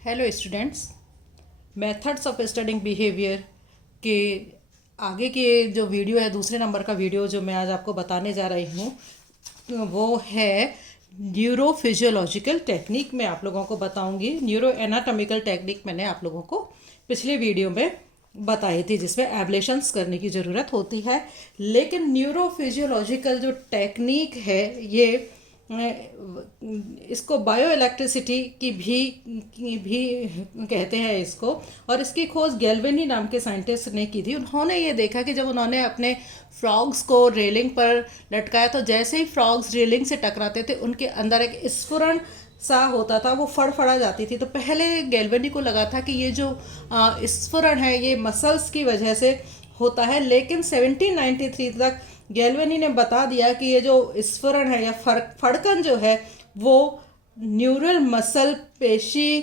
Hello students, methods of studying behaviour के आगे के जो वीडियो है, दूसरे नंबर का वीडियो जो मैं आज आपको बताने जा रही हूँ वो है न्यूरो फिजियोलॉजिकल टेक्निक। मैं आप लोगों को बताऊंगी। न्यूरो एनाटॉमिकल टेक्निक मैंने आप लोगों को पिछले वीडियो में बताई थी, जिसमें एब्लेशंस करने की ज़रूरत होती है। लेकिन न्यूरो फिजियोलॉजिकल जो टेक्निक है ये इसको बायो इलेक्ट्रिसिटी की भी कहते हैं इसको। और इसकी खोज गैल्वेनी नाम के साइंटिस्ट ने की थी। उन्होंने ये देखा कि जब उन्होंने अपने फ्रॉग्स को रेलिंग पर लटकाया तो जैसे ही फ्रॉग्स रेलिंग से टकराते थे उनके अंदर एक स्फुरण सा होता था, वो फड़फड़ा जाती थी। तो पहले गैल्वेनी को लगा था कि ये जो स्फुरण है ये मसल्स की वजह से होता है। लेकिन 1793 तक गैल्वेनी ने बता दिया कि ये जो स्फुरण है या फड़कन जो है वो न्यूरल मसल पेशी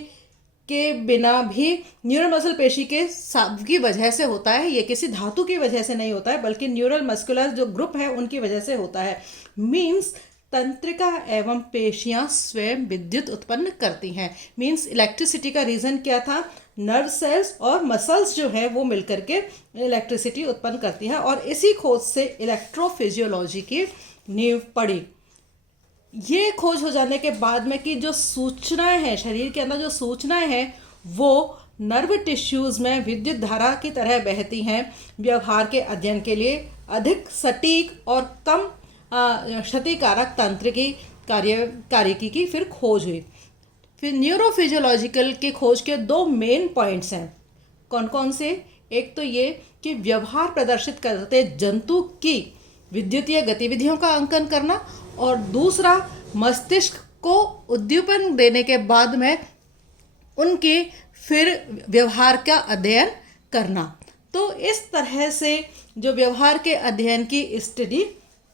के बिना भी न्यूरल मसल पेशी की वजह से होता है। ये किसी धातु की वजह से नहीं होता है, बल्कि न्यूरल मस्कुलर जो ग्रुप है उनकी वजह से होता है। मीन्स तंत्रिका एवं पेशियां स्वयं विद्युत उत्पन्न करती हैं। मीन्स इलेक्ट्रिसिटी का रीज़न क्या था? नर्व सेल्स और मसल्स जो है वो मिलकर के इलेक्ट्रिसिटी उत्पन्न करती है। और इसी खोज से इलेक्ट्रोफिजियोलॉजी की नींव पड़ी। ये खोज हो जाने के बाद में कि जो सूचनाएं हैं, शरीर के अंदर जो सूचनाएं हैं वो नर्व टिश्यूज़ में विद्युत धारा की तरह बहती हैं। व्यवहार के अध्ययन के लिए अधिक सटीक और कम क्षतिकारक तंत्र की कार्यकी की फिर खोज हुई। फिर न्यूरोफिजियोलॉजिकल की खोज के दो मेन पॉइंट्स हैं। कौन कौन से? एक तो ये कि व्यवहार प्रदर्शित करते जंतु की विद्युतीय गतिविधियों का अंकन करना, और दूसरा मस्तिष्क को उद्दीपन देने के बाद में उनके फिर व्यवहार का अध्ययन करना। तो इस तरह से जो व्यवहार के अध्ययन की स्टडी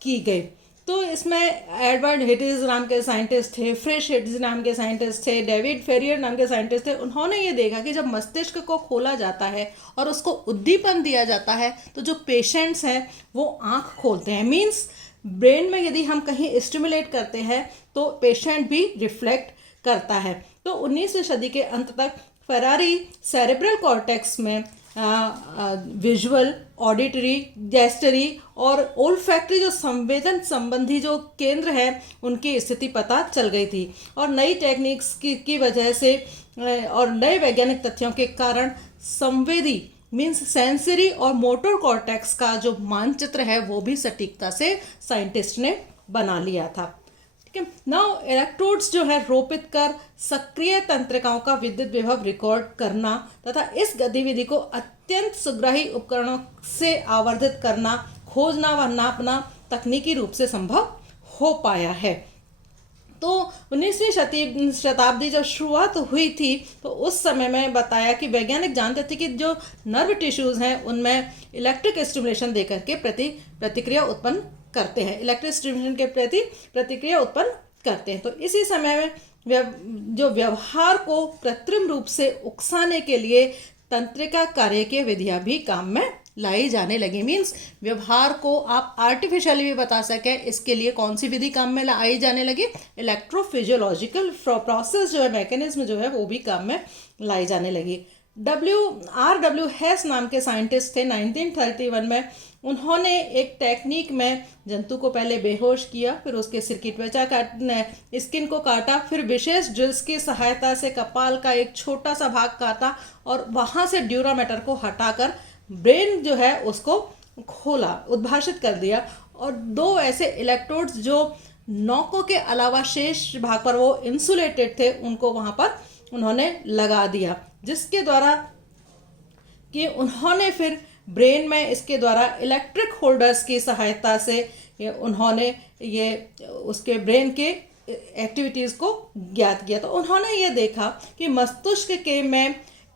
की गई। तो इसमें एडवर्ड हिटिज नाम के साइंटिस्ट थे, फ्रिश हिटिज नाम के साइंटिस्ट थे, डेविड फेरियर नाम के साइंटिस्ट थे। उन्होंने ये देखा कि जब मस्तिष्क को खोला जाता है और उसको उद्दीपन दिया जाता है तो जो पेशेंट्स हैं वो आँख खोलते हैं। मीन्स ब्रेन में यदि हम कहीं स्टिमुलेट करते हैं तो पेशेंट भी रिफ्लेक्ट करता है। तो 19वीं सदी के अंत तक फेरारी सेरेब्रल कॉर्टेक्स में विजुअल, ऑडिटरी, गैस्टरी और ओल्फैक्टरी जो संवेदन संबंधी जो केंद्र हैं उनकी स्थिति पता चल गई थी। और नई टेक्निक्स की वजह से और नए वैज्ञानिक तथ्यों के कारण संवेदी मीन्स सेंसरी और मोटर कॉर्टेक्स का जो मानचित्र है वो भी सटीकता से साइंटिस्ट ने बना लिया था। ठीक है। नाउ इलेक्ट्रोड्स जो है रोपित कर सक्रिय तंत्रिकाओं का विद्युत विभव रिकॉर्ड करना तथा इस गतिविधि को अत्यंत सुग्राही उपकरणों से आवर्धित करना, खोजना व नापना तकनीकी रूप से संभव हो पाया है। तो 19वीं शताब्दी जब शुरुआत हुई थी तो उस समय में बताया कि वैज्ञानिक जानते थे कि जो नर्व टिश्यूज़ हैं उनमें इलेक्ट्रिक स्टिमुलेशन देकर के प्रतिक्रिया उत्पन्न करते हैं, इलेक्ट्रिक स्टिमुलेशन के प्रति प्रतिक्रिया उत्पन्न करते हैं। तो इसी समय में जो व्यवहार को कृत्रिम रूप से उकसाने के लिए तंत्रिका कार्य की विधियाँ भी काम में लाई जाने लगी। मीन्स व्यवहार को आप आर्टिफिशियली भी बता सकें, इसके लिए कौन सी विधि काम में लाई जाने लगी? इलेक्ट्रोफिजियोलॉजिकल प्रोसेस जो है, मैकेनिज्म जो है वो भी काम में लाई जाने लगी। R.W. हेस नाम के साइंटिस्ट थे 1931 में। उन्होंने एक टेक्निक में जंतु को पहले बेहोश किया, फिर उसके सिर की त्वचा स्किन को काटा, फिर विशेष ड्रिल्स की सहायता से कपाल का एक छोटा सा भाग काटा और वहाँ से ड्यूरामेटर को हटाकर ब्रेन जो है उसको खोला, उद्भाषित कर दिया। और दो ऐसे इलेक्ट्रोड्स जो नौकों के अलावा शेष भाग पर वो इंसुलेटेड थे उनको वहाँ पर उन्होंने लगा दिया, जिसके द्वारा कि उन्होंने फिर ब्रेन में इसके द्वारा इलेक्ट्रिक होल्डर्स की सहायता से उन्होंने ये उसके ब्रेन के एक्टिविटीज़ को ज्ञात किया। तो उन्होंने ये देखा कि मस्तिष्क के में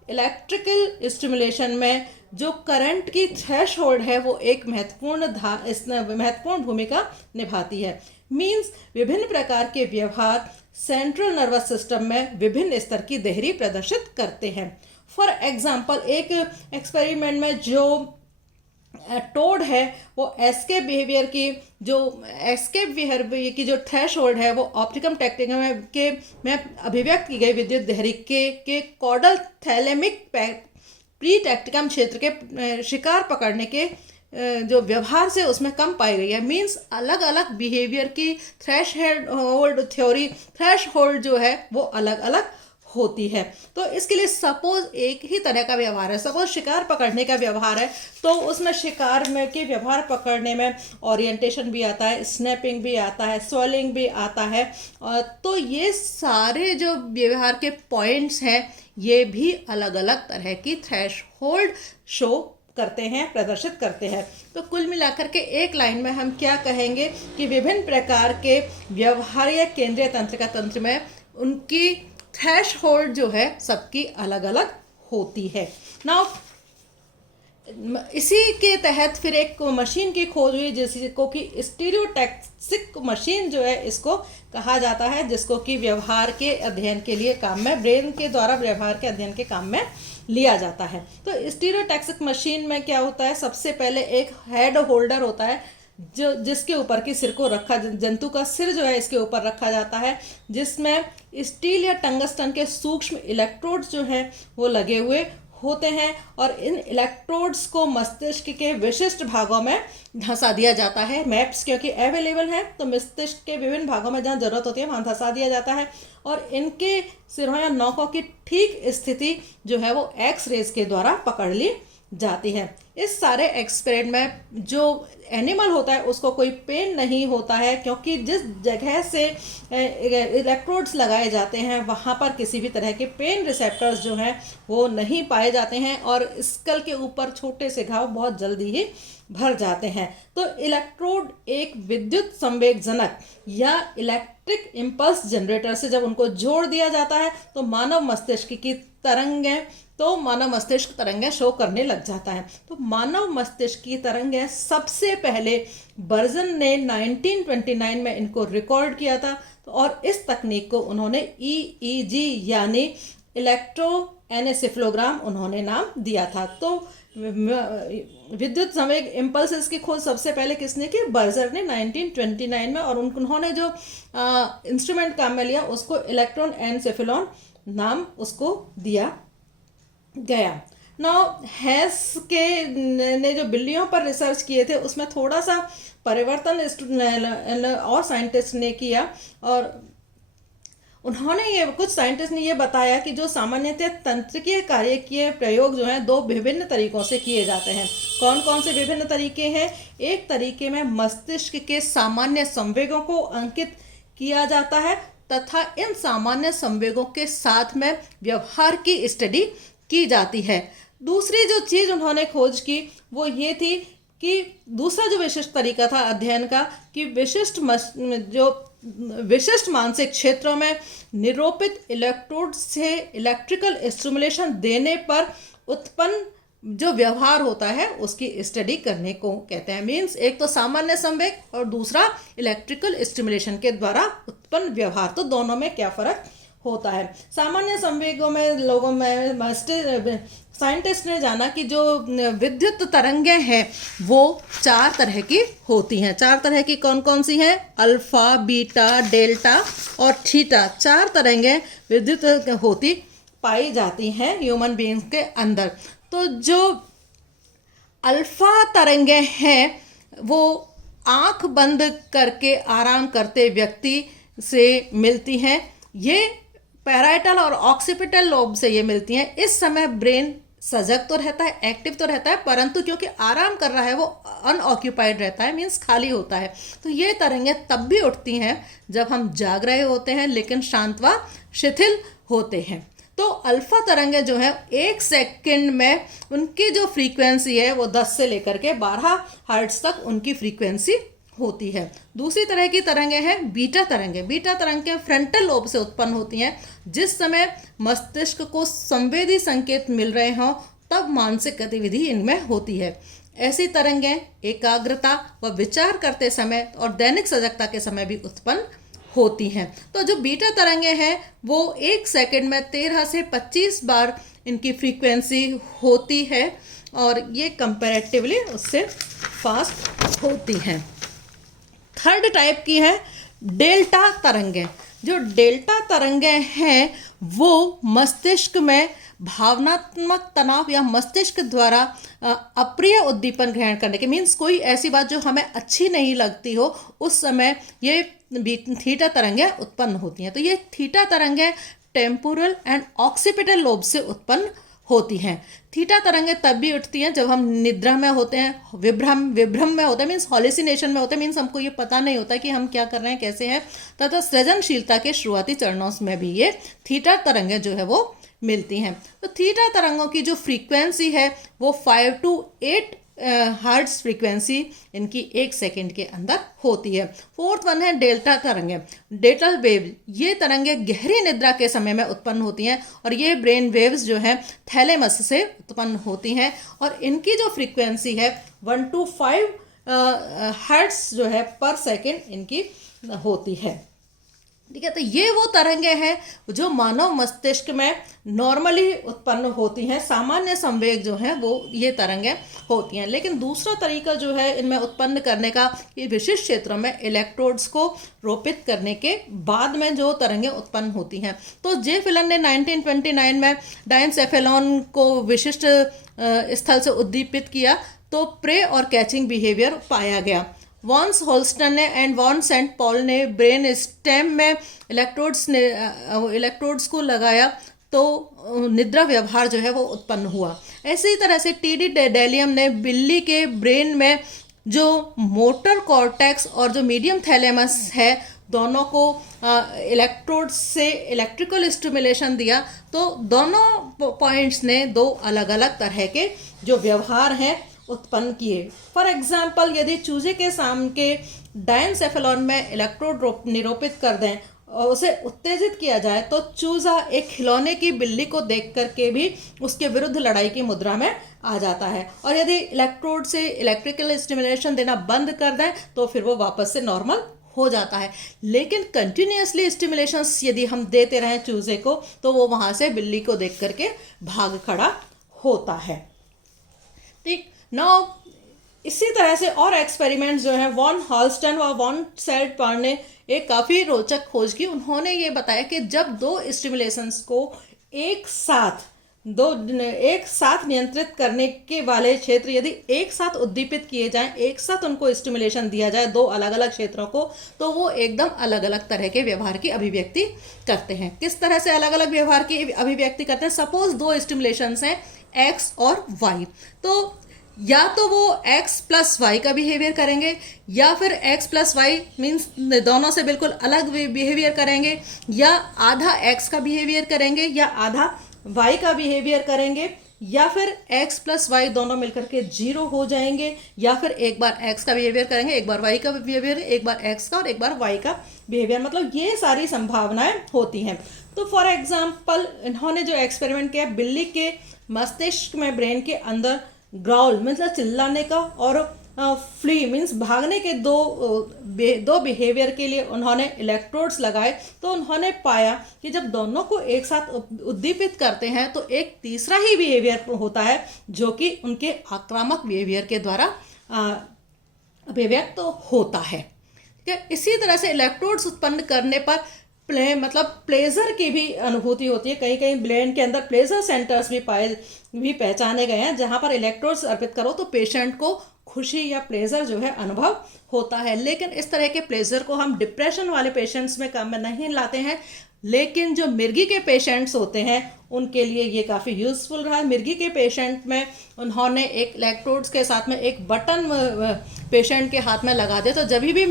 इलेक्ट्रिकल स्टिमुलेशन में जो करंट की थ्रेशहोल्ड है वो एक महत्वपूर्ण भूमिका निभाती है। मीन्स विभिन्न प्रकार के व्यवहार सेंट्रल नर्वस सिस्टम में विभिन्न स्तर की देहरी प्रदर्शित करते हैं। फॉर एग्जाम्पल एक एक्सपेरिमेंट में जो टोड है वो एस्केप बिहेवियर की जो एस्केप बिहेवियर की जो थ्रेश होल्ड है वो ऑप्टिकम टेक्टिकम के में अभिव्यक्त की गई विद्युत लहरी के कॉडल थैलेमिक प्री टेक्टिकम क्षेत्र के शिकार पकड़ने के जो व्यवहार से उसमें कम पाई गई है। मीन्स अलग अलग बिहेवियर की threshold theory, threshold जो है वो अलग अलग होती है। तो इसके लिए सपोज एक ही तरह का व्यवहार है, सपोज शिकार पकड़ने का व्यवहार है, तो उसमें शिकार में के व्यवहार पकड़ने में ओरिएंटेशन भी आता है, स्नैपिंग भी आता है, स्वेलिंग भी आता है। तो ये सारे जो व्यवहार के पॉइंट्स हैं ये भी अलग अलग तरह की थ्रेश होल्ड शो करते हैं, प्रदर्शित करते हैं। तो कुल मिलाकर के एक लाइन में हम क्या कहेंगे कि विभिन्न प्रकार के व्यवहार्य केंद्रीय तंत्रिका तंत्र में उनकी थ्रेश होल्ड जो है सबकी अलग अलग होती है। नाउ इसी के तहत फिर एक मशीन की खोज हुई जिसको कि स्टीरियोटैक्सिक मशीन जो है इसको कहा जाता है, जिसको कि व्यवहार के अध्ययन के लिए काम में, ब्रेन के द्वारा व्यवहार के अध्ययन के काम में लिया जाता है। तो स्टीरियोटैक्सिक मशीन में क्या होता है, सबसे पहले एक हेड होल्डर होता है जो जिसके ऊपर की सिर को रखा, जंतु का सिर जो है इसके ऊपर रखा जाता है, जिसमें स्टील या टंगस्टन के सूक्ष्म इलेक्ट्रोड्स जो हैं वो लगे हुए होते हैं और इन इलेक्ट्रोड्स को मस्तिष्क के विशिष्ट भागों में धंसा दिया जाता है। मैप्स क्योंकि अवेलेबल हैं तो मस्तिष्क के विभिन्न भागों में जहाँ जरूरत होती है वहाँ धंसा दिया जाता है और इनके सिरों या नौकों की ठीक स्थिति जो है वो एक्स रेज के द्वारा पकड़ ली जाती है। इस सारे एक्सपेरिमेंट में जो एनिमल होता है उसको कोई पेन नहीं होता है, क्योंकि जिस जगह से इलेक्ट्रोड्स लगाए जाते हैं वहाँ पर किसी भी तरह के पेन रिसेप्टर्स जो हैं वो नहीं पाए जाते हैं और स्कल के ऊपर छोटे से घाव बहुत जल्दी ही भर जाते हैं। तो इलेक्ट्रोड एक विद्युत संवेगजनक या इलेक्ट्रिक इम्पल्स जनरेटर से जब उनको जोड़ दिया जाता है तो मानव मस्तिष्क तरंगें शो करने लग जाता है। तो मानव मस्तिष्क की तरंगें सबसे पहले बर्जन ने 1929 में इनको रिकॉर्ड किया था और इस तकनीक को उन्होंने EEG यानी इलेक्ट्रोएन्सेफेलोग्राम उन्होंने नाम दिया था। तो विद्युत संवेग इम्पल्सेस की खोज सबसे पहले किसने की, बर्जर ने 1929 में, और उन्होंने जो इंस्ट्रूमेंट काम में लिया उसको इलेक्ट्रॉन एनसेफेलॉन नाम उसको दिया गया। नाउ हैस के ने जो बिल्लियों पर रिसर्च किए थे उसमें थोड़ा सा परिवर्तन और साइंटिस्ट ने किया और उन्होंने कुछ साइंटिस्ट ने ये बताया कि जो सामान्यतः तंत्रिकीय कार्य के प्रयोग जो हैं दो विभिन्न तरीकों से किए जाते हैं। कौन कौन से विभिन्न तरीके हैं? एक तरीके में मस्तिष्क के सामान्य संवेगों को अंकित किया जाता है तथा इन सामान्य संवेगों के साथ में व्यवहार की स्टडी की जाती है। दूसरी जो चीज़ उन्होंने खोज की वो ये थी कि दूसरा जो विशिष्ट तरीका था अध्ययन का कि विशिष्ट मानसिक क्षेत्रों में निरूपित इलेक्ट्रोड से इलेक्ट्रिकल स्टिमुलेशन देने पर उत्पन्न जो व्यवहार होता है उसकी स्टडी करने को कहते हैं। मीन्स एक तो सामान्य संवेग और दूसरा इलेक्ट्रिकल स्टिमुलेशन के द्वारा उत्पन्न व्यवहार, तो दोनों में क्या फर्क होता है। सामान्य संवेगों में लोगों में साइंटिस्ट ने जाना कि जो विद्युत तरंगें हैं वो 4 तरह की होती हैं। 4 तरह की कौन कौन सी हैं? अल्फा, बीटा, डेल्टा और थीटा। 4 तरंगें विद्युत होती पाई जाती हैं ह्यूमन बीइंग्स के अंदर। तो जो अल्फा तरंगें हैं वो आंख बंद करके आराम करते व्यक्ति से मिलती हैं। ये पैराइटल और ऑक्सीपिटल लोब से ये मिलती हैं। इस समय ब्रेन सजग तो रहता है, एक्टिव तो रहता है, परंतु क्योंकि आराम कर रहा है वो अनऑक्यूपाइड रहता है, मीन्स खाली होता है। तो ये तरंगें तब भी उठती हैं जब हम जाग रहे होते हैं लेकिन शांत व शिथिल होते हैं। तो अल्फा तरंगें जो है 1 सेकंड में उनकी जो फ्रीक्वेंसी है वो 10 से लेकर के 12 हर्ट्ज तक उनकी फ्रीक्वेंसी होती है। दूसरी तरह की तरंगें हैं बीटा तरंगें। बीटा तरंगें फ्रंटल लोब से उत्पन्न होती हैं। जिस समय मस्तिष्क को संवेदी संकेत मिल रहे हों तब मानसिक गतिविधि इनमें होती है। ऐसी तरंगें एकाग्रता व विचार करते समय और दैनिक सजगता के समय भी उत्पन्न होती हैं। तो जो बीटा तरंगें हैं वो 1 सेकंड में 13 से 25 बार इनकी फ्रीक्वेंसी होती है और ये कंपैरेटिवली उससे फास्ट होती हैं। थर्ड टाइप की है डेल्टा तरंगें। जो डेल्टा तरंगें हैं वो मस्तिष्क में भावनात्मक तनाव या मस्तिष्क द्वारा अप्रिय उद्दीपन ग्रहण करने के, मीन्स कोई ऐसी बात जो हमें अच्छी नहीं लगती हो उस समय ये थीटा तरंगें उत्पन्न होती हैं। तो ये थीटा तरंगें टेम्पोरल एंड ऑक्सीपिटल लोब से उत्पन्न होती हैं। थीटा तरंगें तब भी उठती हैं जब हम निद्रा में होते हैं, विभ्रम में होते हैं, मीन्स हॉलिसिनेशन में होते हैं, मीन्स हमको ये पता नहीं होता कि हम क्या कर रहे हैं, कैसे हैं, तथा सृजनशीलता के शुरुआती चरणों में भी ये थीटा तरंगें जो है वो मिलती हैं। तो थीटा तरंगों की जो फ्रीक्वेंसी है वो 5 to 8 हर्ट्ज फ्रीक्वेंसी इनकी 1 सेकेंड के अंदर होती है। फोर्थ वन है डेल्टा तरंगें, डेल्टा वेव। ये तरंगें गहरी निद्रा के समय में उत्पन्न होती हैं और ये ब्रेन वेव्स जो हैं थैलेमस से उत्पन्न होती हैं और इनकी जो फ्रीक्वेंसी है 1 to 5 हर्ट्ज जो है पर सेकेंड इनकी होती है। ठीक है, तो ये वो तरंगें हैं जो मानव मस्तिष्क में नॉर्मली उत्पन्न होती हैं, सामान्य संवेग जो हैं वो ये तरंगें होती हैं। लेकिन दूसरा तरीका जो है इनमें उत्पन्न करने का, ये विशिष्ट क्षेत्रों में इलेक्ट्रोड्स को रोपित करने के बाद में जो तरंगें उत्पन्न होती हैं। तो जे फिलन ने 1929 में डायनसेफेलॉन को विशिष्ट स्थल से उद्दीपित किया तो प्रे और कैचिंग बिहेवियर पाया गया। वॉन्स होल्स्टन ने एंड वॉन सेंट पॉल ने ब्रेन स्टेम में इलेक्ट्रोड्स को लगाया तो निद्रा व्यवहार जो है वो उत्पन्न हुआ। ऐसी तरह से टीडी डेलियम ने बिल्ली के ब्रेन में जो मोटर कॉर्टेक्स और जो मीडियम थैलेमस है दोनों को इलेक्ट्रोड से इलेक्ट्रिकल स्टिमुलेशन दिया तो दोनों पॉइंट्स ने दो अलग अलग तरह के जो व्यवहार हैं उत्पन्न किए। फॉर एग्जाम्पल, यदि चूजे के साम के डायनसेफेलॉन में इलेक्ट्रोड निरोपित कर दें और उसे उत्तेजित किया जाए तो चूजा एक खिलौने की बिल्ली को देख करके भी उसके विरुद्ध लड़ाई की मुद्रा में आ जाता है। और यदि इलेक्ट्रोड से इलेक्ट्रिकल स्टिमुलेशन देना बंद कर दें तो फिर वो वापस से नॉर्मल हो जाता है। लेकिन कंटिन्यूसली स्टिमुलेशंस यदि हम देते रहें चूजे को तो वो वहाँ से बिल्ली को देख करके भाग खड़ा होता है। ठीक, नाउ इसी तरह से और एक्सपेरिमेंट्स जो है वॉन हॉल्स्टन और वॉन सेल्ट पार ने एक काफ़ी रोचक खोज की। उन्होंने ये बताया कि जब दो स्टिमुलेशंस को एक साथ नियंत्रित करने के वाले क्षेत्र यदि एक साथ उद्दीपित किए जाएं, एक साथ उनको स्टिमुलेशन दिया जाए दो अलग अलग क्षेत्रों को, तो वो एकदम अलग अलग तरह के व्यवहार की अभिव्यक्ति करते हैं। किस तरह से अलग अलग व्यवहार की अभिव्यक्ति करते हैं? सपोज दो स्टिमुलेशंस हैं एक्स और वाई, तो या तो वो x प्लस वाई का बिहेवियर करेंगे या फिर x प्लस वाई मीन्स दोनों से बिल्कुल अलग बिहेवियर करेंगे, या आधा x का बिहेवियर करेंगे या आधा y का बिहेवियर करेंगे, या फिर x प्लस वाई दोनों मिलकर के 0 हो जाएंगे, या फिर एक बार x का बिहेवियर करेंगे, एक बार y का बिहेवियर, एक बार x का और एक बार y का बिहेवियर। मतलब ये सारी संभावनाएं होती हैं। तो फॉर एग्जाम्पल इन्होंने जो एक्सपेरिमेंट किया, बिल्ली के मस्तिष्क में ब्रेन के अंदर ग्राउल मतलब चिल्लाने का और फ्ली मीन्स भागने के दो बिहेवियर के लिए उन्होंने इलेक्ट्रोड्स लगाए। तो उन्होंने पाया कि जब दोनों को एक साथ उद्दीपित करते हैं तो एक तीसरा ही बिहेवियर होता है जो कि उनके आक्रामक बिहेवियर के द्वारा अभिव्यक्त होता है। ठीक है, इसी तरह से इलेक्ट्रोड्स उत्पन्न करने पर प्लेजर की भी अनुभूति होती है। कहीं कहीं ब्रेन के अंदर प्लेजर सेंटर्स भी पहचाने गए हैं जहां पर इलेक्ट्रोड्स अर्पित करो तो पेशेंट को खुशी या प्लेजर जो है अनुभव होता है। लेकिन इस तरह के प्लेजर को हम डिप्रेशन वाले पेशेंट्स में काम में नहीं लाते हैं, लेकिन जो मिर्गी के पेशेंट्स होते हैं उनके लिए ये काफ़ी यूज़फुल रहा है। मिर्गी के पेशेंट में उन्होंने एक इलेक्ट्रोड्स के साथ में एक बटन पेशेंट के हाथ में लगा दिया, तो जब भी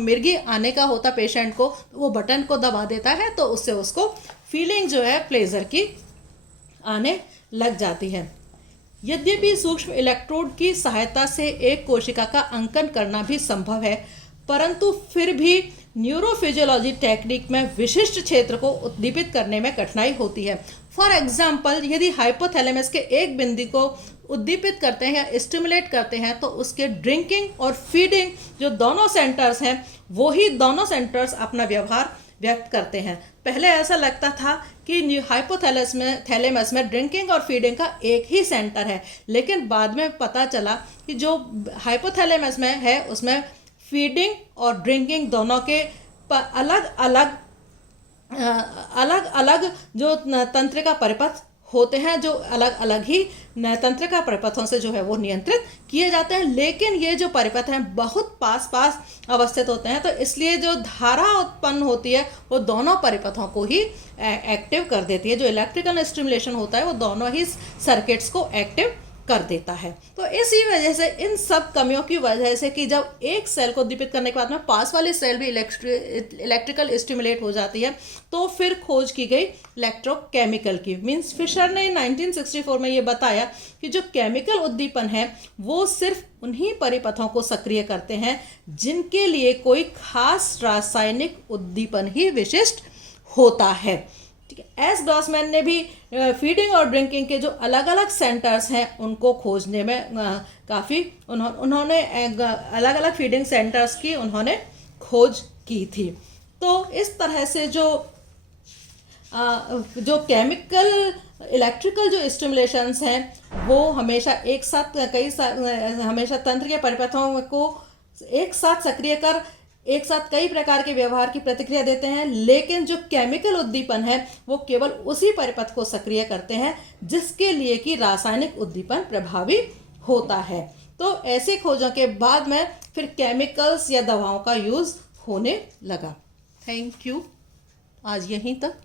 मिर्गी आने का होता पेशेंट को तो वो बटन को दबा देता है तो उससे उसको फीलिंग जो है प्लेजर की आने लग जाती है। यद्यपि सूक्ष्म इलेक्ट्रोड की सहायता से एक कोशिका का अंकन करना भी संभव है, परंतु फिर भी न्यूरोफिजियोलॉजी टेक्निक में विशिष्ट क्षेत्र को उद्दीपित करने में कठिनाई होती है। फॉर एग्जाम्पल, यदि हाइपोथैलेमस के एक बिंदु को उद्दीपित करते हैं या स्टिमुलेट करते हैं तो उसके ड्रिंकिंग और फीडिंग जो दोनों सेंटर्स हैं वो ही दोनों सेंटर्स अपना व्यवहार व्यक्त करते हैं। पहले ऐसा लगता था कि हाइपोथैलेमस में ड्रिंकिंग और फीडिंग का एक ही सेंटर है, लेकिन बाद में पता चला कि जो हाइपोथैलेमस में है उसमें फीडिंग और ड्रिंकिंग दोनों के अलग अलग जो तंत्रिका परिपथ होते हैं, जो अलग अलग ही तंत्रिका परिपथों से जो है वो नियंत्रित किए जाते हैं। लेकिन ये जो परिपथ हैं बहुत पास पास अवस्थित होते हैं, तो इसलिए जो धारा उत्पन्न होती है वो दोनों परिपथों को ही एक्टिव कर देती है। जो इलेक्ट्रिकल स्टिमुलेशन होता है वो दोनों ही सर्किट्स को एक्टिव कर देता है। तो इसी वजह से, इन सब कमियों की वजह से, कि जब एक सेल को उद्दीपित करने के बाद में पास वाली सेल भी इलेक्ट्रिकल स्टिमुलेट हो जाती है, तो फिर खोज की गई इलेक्ट्रोकेमिकल की। मींस फिशर ने 1964 में ये बताया कि जो केमिकल उद्दीपन है वो सिर्फ उन्हीं परिपथों को सक्रिय करते हैं जिनके लिए कोई खास रासायनिक उद्दीपन ही विशिष्ट होता है। ठीक है। एस ग्रॉसमैन ने भी फीडिंग और ड्रिंकिंग के जो अलग अलग सेंटर्स हैं उनको खोजने में काफ़ी उन्होंने अलग अलग फीडिंग सेंटर्स की उन्होंने खोज की थी। तो इस तरह से जो केमिकल इलेक्ट्रिकल जो स्टिमुलेशंस हैं वो हमेशा एक साथ हमेशा तंत्र के परिपथों को एक साथ सक्रिय कर एक साथ कई प्रकार के व्यवहार की प्रतिक्रिया देते हैं। लेकिन जो केमिकल उद्दीपन है वो केवल उसी परिपथ को सक्रिय करते हैं जिसके लिए कि रासायनिक उद्दीपन प्रभावी होता है। तो ऐसी खोजों के बाद में फिर केमिकल्स या दवाओं का यूज़ होने लगा। Thank you. आज यहीं तक।